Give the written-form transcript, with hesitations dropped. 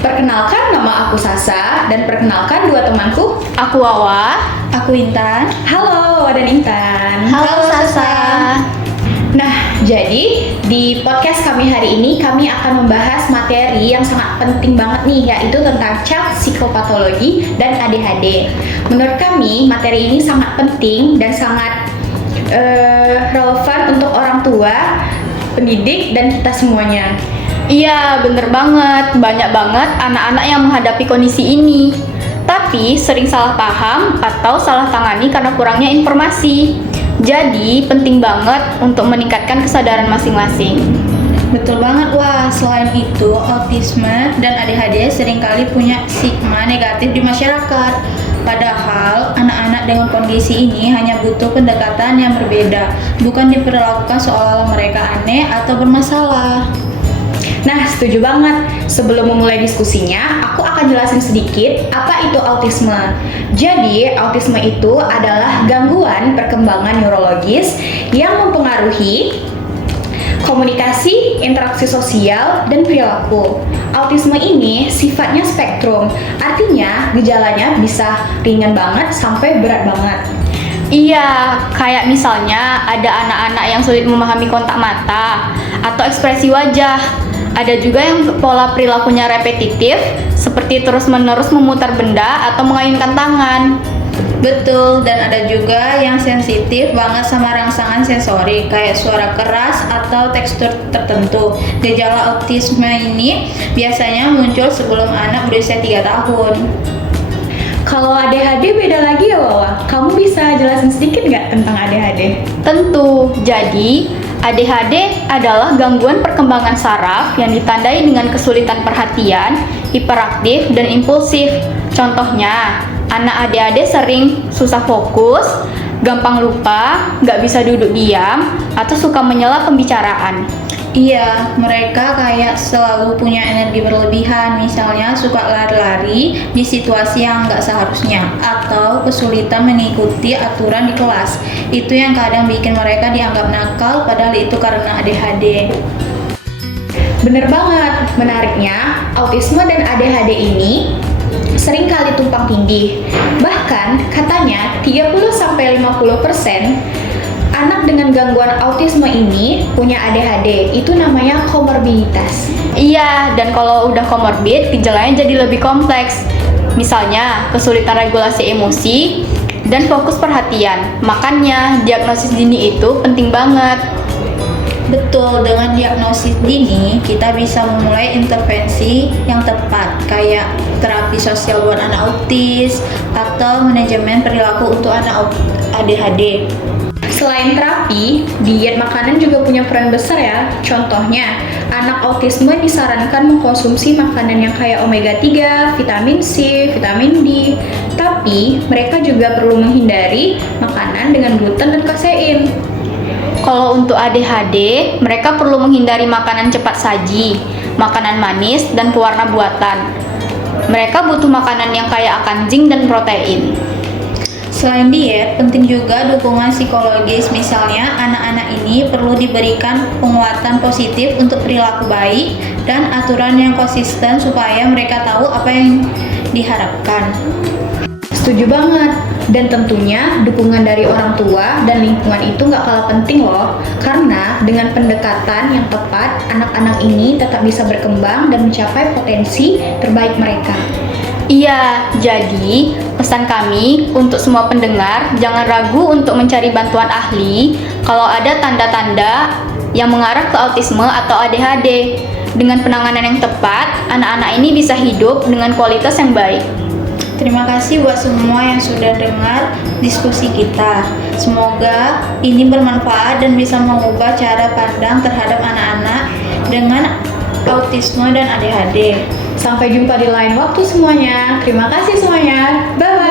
Perkenalkan, nama aku Sasa, dan perkenalkan dua temanku. Aku Wawa. Aku Intan. Halo Wawa dan Intan. Halo Sasa. Nah, jadi di podcast kami hari ini kami akan membahas materi yang sangat penting banget nih, yaitu tentang child psikopatologi dan ADHD. Menurut kami, materi ini sangat penting dan sangat relevan untuk orang tua, pendidik, dan kita semuanya. Iya, bener banget. Banyak banget anak-anak yang menghadapi kondisi ini. Tapi sering salah paham atau salah tangani karena kurangnya informasi. Jadi, penting banget untuk meningkatkan kesadaran masing-masing. Betul banget, Wah. Selain itu, autisme dan ADHD seringkali punya stigma negatif di masyarakat. Padahal, anak-anak dengan kondisi ini hanya butuh pendekatan yang berbeda, bukan diperlakukan seolah-olah mereka aneh atau bermasalah. Nah, setuju banget. Sebelum memulai diskusinya, aku akan jelasin sedikit apa itu autisme. Jadi, autisme itu adalah gangguan perkembangan neurologis yang mempengaruhi komunikasi, interaksi sosial, dan perilaku. Autisme ini sifatnya spektrum, artinya gejalanya bisa ringan banget sampai berat banget. Iya, kayak misalnya ada anak-anak yang sulit memahami kontak mata atau ekspresi wajah. Ada juga yang pola perilakunya repetitif, seperti terus-menerus memutar benda atau mengayunkan tangan. Betul, dan ada juga yang sensitif banget sama rangsangan sensori, kayak suara keras atau tekstur tertentu. Gejala autisme ini biasanya muncul sebelum anak berusia 3 tahun. Kalau ADHD beda lagi ya, Wawa? Kamu bisa jelasin sedikit nggak tentang ADHD? Tentu, jadi ADHD adalah gangguan perkembangan saraf yang ditandai dengan kesulitan perhatian, hiperaktif, dan impulsif. Contohnya, anak ADHD sering susah fokus, gampang lupa, nggak bisa duduk diam, atau suka menyela pembicaraan. Iya, mereka kayak selalu punya energi berlebihan, misalnya suka lari-lari di situasi yang nggak seharusnya, atau kesulitan mengikuti aturan di kelas. Itu yang kadang bikin mereka dianggap nakal, padahal itu karena ADHD. Bener banget. Menariknya, autisme dan ADHD ini sering kali tumpang tindih. Bahkan katanya 30-50% anak dengan gangguan autisme ini punya ADHD. Itu namanya komorbiditas. Iya, dan kalau udah komorbid, gejalanya jadi lebih kompleks. Misalnya, kesulitan regulasi emosi dan fokus perhatian. Makanya, diagnosis dini itu penting banget. Betul, dengan diagnosis dini, kita bisa memulai intervensi yang tepat, kayak terapi sosial buat anak autis, atau manajemen perilaku untuk anak ADHD. Selain terapi, diet makanan juga punya peran besar ya. Contohnya, anak autisme disarankan mengkonsumsi makanan yang kayak omega 3, vitamin C, vitamin D. Tapi, mereka juga perlu menghindari makanan dengan gluten dan kasein. Kalau untuk ADHD, mereka perlu menghindari makanan cepat saji, makanan manis, dan pewarna buatan. Mereka butuh makanan yang kaya akan zinc dan protein. Selain diet, penting juga dukungan psikologis. Misalnya, anak-anak ini perlu diberikan penguatan positif untuk perilaku baik dan aturan yang konsisten supaya mereka tahu apa yang diharapkan. Setuju banget. Dan tentunya dukungan dari orang tua dan lingkungan itu nggak kalah penting loh. Karena dengan pendekatan yang tepat, anak-anak ini tetap bisa berkembang dan mencapai potensi terbaik mereka. Iya, jadi pesan kami untuk semua pendengar, jangan ragu untuk mencari bantuan ahli kalau ada tanda-tanda yang mengarah ke autisme atau ADHD. Dengan penanganan yang tepat, anak-anak ini bisa hidup dengan kualitas yang baik. Terima kasih buat semua yang sudah dengar diskusi kita. Semoga ini bermanfaat dan bisa mengubah cara pandang terhadap anak-anak dengan autisme dan ADHD. Sampai jumpa di lain waktu semuanya. Terima kasih semuanya. Bye-bye.